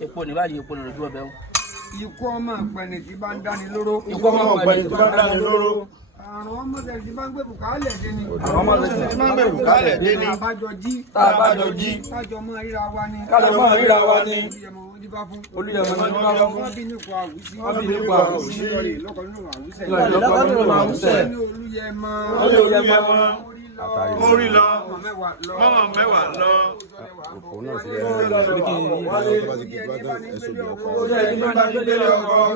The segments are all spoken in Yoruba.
Epo ní báyìí epo lójú ọbẹ̀ o. Ikú ọmọ ìpẹ̀nì tí bá ń dáni lóró. Ikú ọmọ ìpẹ̀nì tí bá ń dáni lóró. Àrùn ọmọdé tí bá ń gbé bùkálẹ̀ dé ni. Àwọn ọmọdé tí bá ń gbé bùkálẹ̀ dé ni. Tá a bá jọ jí. Kájọ mọ́ ríra wa ni. Kájọ mọ́ ríra wa ni. Olúyẹmọ ni wọ́n bá fún. Wọ́n bí nípò àwùsí. Wọ́n bí nípò àwùsí. Lọ́kọ̀ nínú àwùsẹ̀. Lọ́kọ̀ nínú àwùsẹ̀. Olúyẹmọ. Orí lọ, mọ́mọ́ mẹ́wàá lọ. Òpó náà sí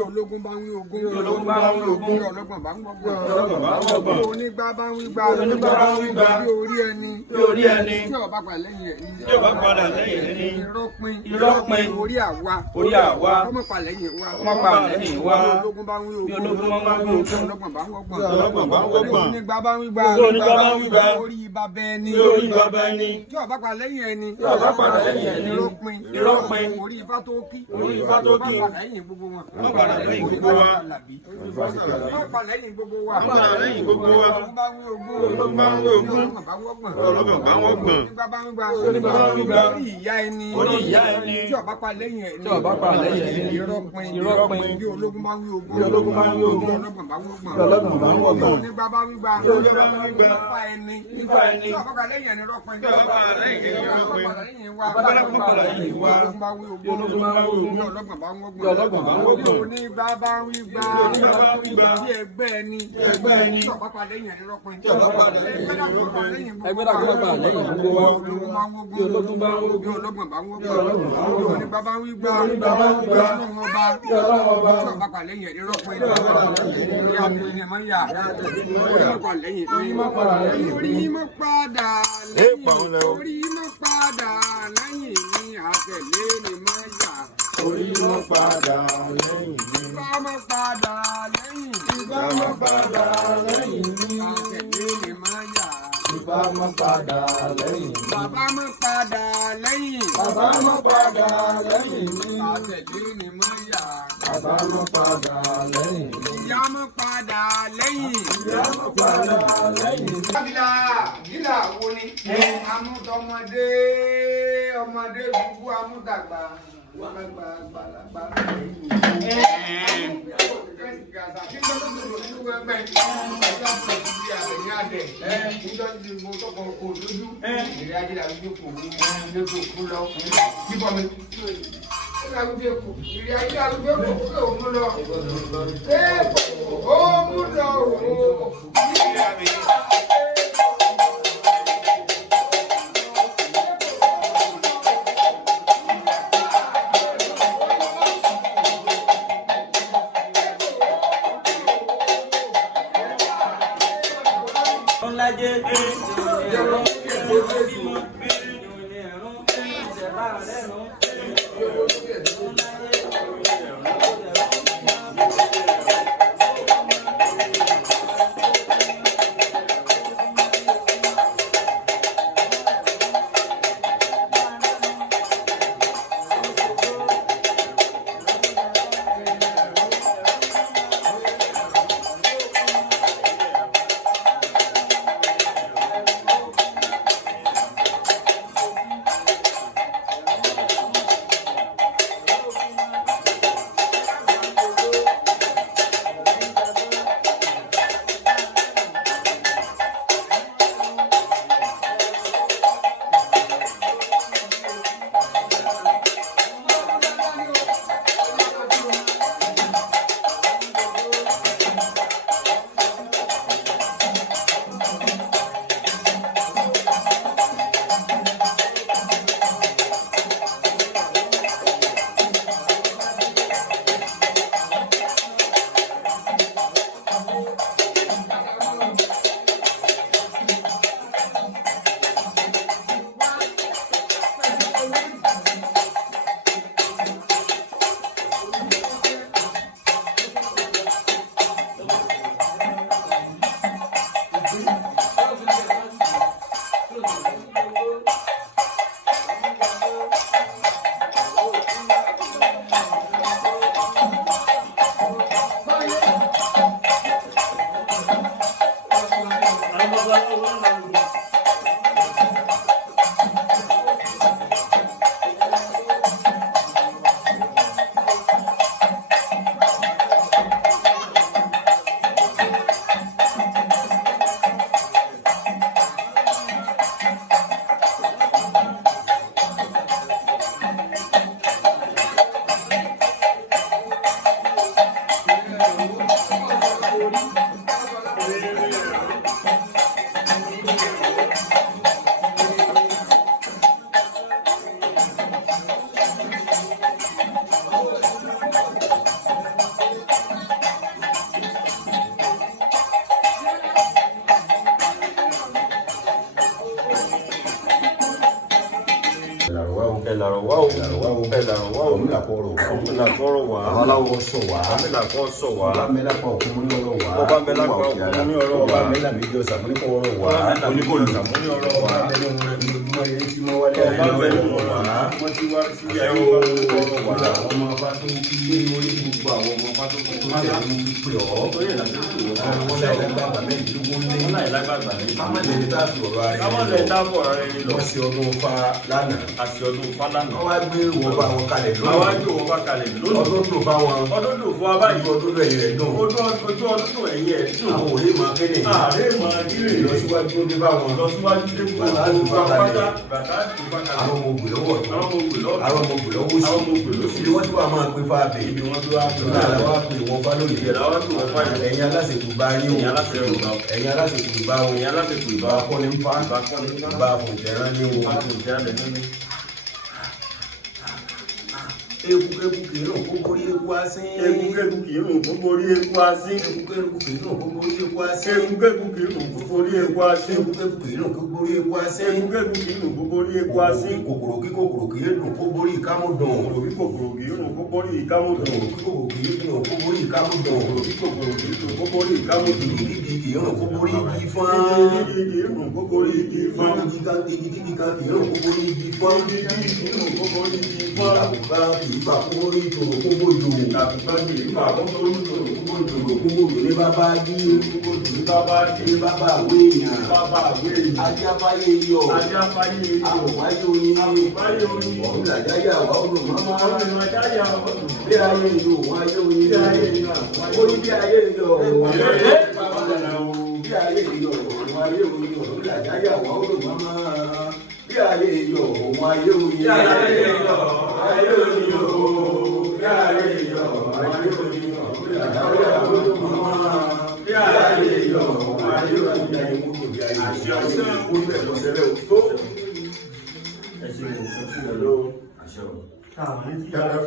ológun bá ń wí ogún. Ológun bá ń wí ogún. Ọlọ́gbọ̀n bá ń gbọ́gbọ̀n. Onígbà bá ń wí gbà. Onígbà bá ń wí gbà. Bí orí ẹni. Bí orí ẹni. Tí ọba padà lẹ́yìn ẹ̀. Tí ọba padà lẹ́yìn ẹni. Irọ́pin. Irọ́pin. Orí àwa. Orí àwa. Ọmọ pa lẹ́yìn wa. Ọmọ pa lẹ́yìn wa. Ológun bá ń wí ogún. Bí ológun bá ń wí ogún. Ọlọ́gbọ̀n bá ń gbọ́gbọ̀n. Ọlọ́gbọ̀n bá ń gbọ́gbọ̀n. Onígbà bá ń wí gbà. Onígbà bá ń wí gbà. Orí bàbá ẹni. Orí bàbá ẹni. Tí ọba padà lẹ́yìn ẹni. Tí ọba padà lẹ́yìn ẹni. Irọ́pin. Irọ́pin. Orí ifá tó kí. Orí ifá tó kí. Wọ́n padà lẹ́yìn gbogbo wọn. Wọ́n padà lẹ́yìn gbogbo wa. Wọ́n padà lẹ́yìn gbogbo wa. Wọ́n padà lẹ́yìn gbogbo wa. Ológun bá ń wí ogún. Ológun bá ń wí ogún. Ọlọ́gbọ̀n bá ń gbọ́gbọ̀n. Ọlọ́gbọ̀n bá ń gbọ́gbọ̀n. Onígbà bá ń gbà. Onígbà bá ń wí gbà. Orí ìyá ẹni. Orí ìyá ẹni. Tí ọba padà lẹ́yìn ẹni. Tí ọba padà lẹ́yìn ẹni. Irọ́pin. Irọ́pin. Bí ológun bá ń wí ogún. Bí ológun bá ń wí ogún. Ọlọ́gbọ̀n bá ń gbọ́gbọ̀n. Ọlọ́gbọ̀n bá ń gbọ́gbọ̀n. Onígbà bá ń wí gbà. Onígbà bá ń wí gbà. Ifá ẹni. Ifá ẹni. Tí ọba padà lẹ́yìn ẹni rọ́pin. Tí ọba padà lẹ́yìn ẹni rọ́pin. Ọba padà lẹ́yìn wa. Ọlọ́gbọ̀n padà lẹ́yìn wa. Ológun bá ń wí ogún. Ológun bá ń wí ogún. Bí ọlọ́gbọ̀n bá ń gbọ́gbọ̀n. Bí ọlọ́gbọ̀n bá ń gbọ́gbọ̀n. Onígbà bá ń wí gbà. Onígbà bá ń wí gbà. Bí ẹgbẹ́ ẹni. Ẹgbẹ́ ẹni. Tí ọba padà lẹ́yìn ẹni rọ́pin. Tí ọba padà lẹ́yìn ẹni Ẹgbẹ́ dàgbà padà lẹ́yìn gbogbo wa. Ológun bá ń wí Bí ológun bá ń wí bí ogún. ọlọ́gbọ̀n bá ń wọ́gbọ̀n. Bí ọlọ́gbọ̀n bá ń wọ́gbọ̀n. Onígbà bá ń wí gbà. Onígbà bá ń wí gbà. Ọlọ́run ọba. Bí ọlọ́run ọba. Tí ọba padà lẹ́yìn ẹni rọ́pin. Orí àtẹ̀lẹ́ ni mọ́ yà. Orí mọ́ padà lẹ́yìn. Orí mọ́ padà lẹ́yìn. Orí mọ́ padà lẹ́yìn. Orí mọ́ padà lẹ́yìn ní àtẹ̀lé ni mọ́ yà. Orí mọ́ padà lẹ́yìn mi. Ifá mọ́ padà lẹ́yìn. Ifá mọ́ padà lẹ́yìn mi. Àtẹ̀lé ni mọ́ yà. Ifá mọ́ padà lẹ́yìn mi. Bàbá mọ́ padà lẹ́yìn. Bàbá mọ́ padà lẹ́yìn mi. Àtẹ̀lé ni mọ́ yà. Bàbá mọ́ padà lẹ́yìn mi. Ìyá mọ́ padà lẹ́yìn. Ìyá mọ́ padà lẹ́yìn mi. Gíla wo ni? Amúdọmọdé, ọmọdé gbogbo amúdàgbà, gbàgbà gbàlagbà lẹ́yìn.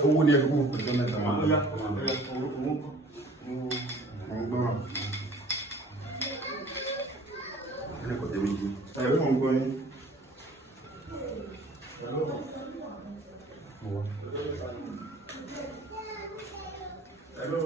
Owó ní ẹ̀dùkú pẹ̀lú mẹ́ta máa ń gbọ́ràn. Ẹni kò tẹ́ méjì. Ẹ̀rọ mọ̀ ń gbọ́ ní. Hello.